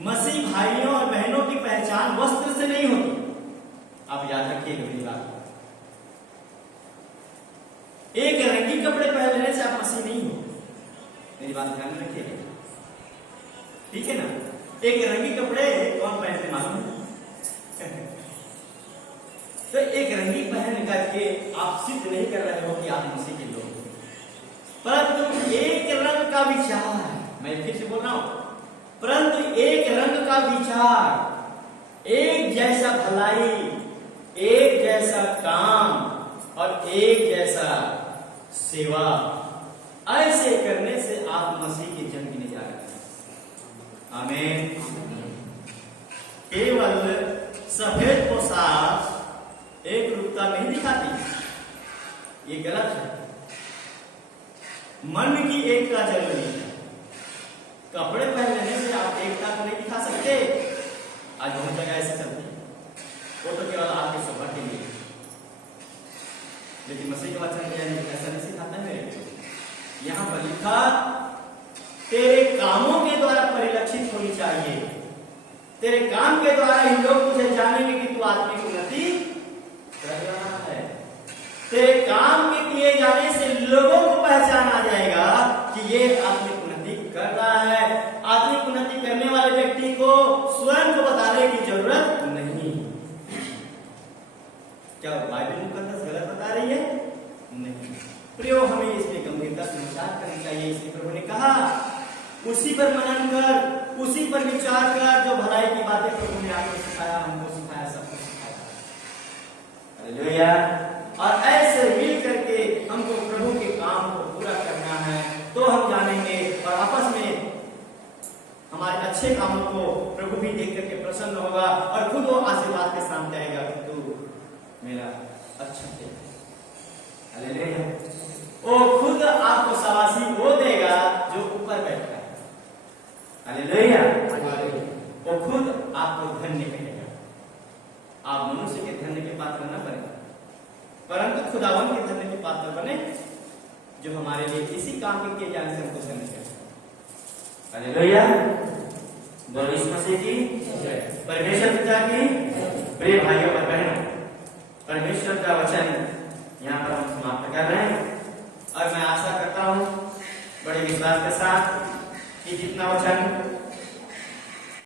मसीह भाइयों और बहनों की पहचान वस्त्र से नहीं होती। आप याद रखिएगा मेरी बात। एक रंगीन कपड़े पहन लेने से आप मसीह नहीं हो। मेरी बात ध्यान में रखिएगा, ठीक है ना। एक रंगी कपड़े कौन पहनते मालूम है? तो एक रंगी पहन करके आप सिद्ध नहीं कर रहे हो कि आप मसीह के लोग हो, परंतु एक रंग का विचार, मैं फिर से बोल रहा हूं, परंतु एक रंग का विचार, एक जैसा भलाई, एक जैसा काम और एक जैसा सेवा, ऐसे करने से आप मसीह के जन गिने जा रहे हैं। आमीन। केवल सफेद पोशाक एक रूपता नहीं दिखाती, ये गलत है। मन की एकता जरूरी है। कपड़े पहन लेने से आप एकता को नहीं दिखा सकते। आज बहुत जगह ऐसे चलते हैं, वो तो केवल आपके शोभा के लिए, लेकिन मसीह का वचन ऐसा नहीं सिखाता है। यहां पर लिखा, तेरे कामों के द्वारा परिलक्षित होनी चाहिए। तेरे काम के द्वारा ही लोग तुझे जानेंगे कि तू आत्मिक उन्नति कर रहा है। तेरे काम के किए जाने से लोगों को पहचान आ जाएगा कि ये आत्मिक उन्नति कर रहा है। आत्मिक उन्नति करने वाले व्यक्ति को स्वयं को बताने की जरूरत नहीं। क्या बाइबल मुकद्दस गलत बता रही है? नहीं। प्रियो, हमें इसमें गंभीरता से विचार करना चाहिए। इसलिए प्रभु ने कहा, उसी पर मनन कर, उसी पर विचार कर, जो भलाई की बातें प्रभु ने आपको सिखाया, हमको सिखाया, सबको सिखाया। हालेलुया। और ऐसे मिल करके हमको प्रभु के काम को पूरा करना है, तो हम जानेंगे और आपस में हमारे अच्छे कामों को प्रभु भी देख करके प्रसन्न होगा और खुद वो आशीर्वाद के सामने आएगा कि तू मेरा अच्छा है। हालेलुया। वो खुद आपको शाबाशी वो देगा जो ऊपर बैठा है। हालेलुया। वो खुद आपको धन्य कहेगा। आप मनुष्य के धन्य के पात्र न बने, परंतु खुदावन के धन्य के पात्र बने, जो हमारे लिए इसी काम के किए जाने से हमको धन्य करेगा। हालेलुया। बोलो यीशु मसीह की जय। परमेश्वर पिता की। प्रिय भाइयों और बहनों, परमेश्वर का वचन यहाँ पर हम समाप्त कर रहे हैं और मैं आशा करता हूँ बड़े विश्वास के साथ कि जितना वचन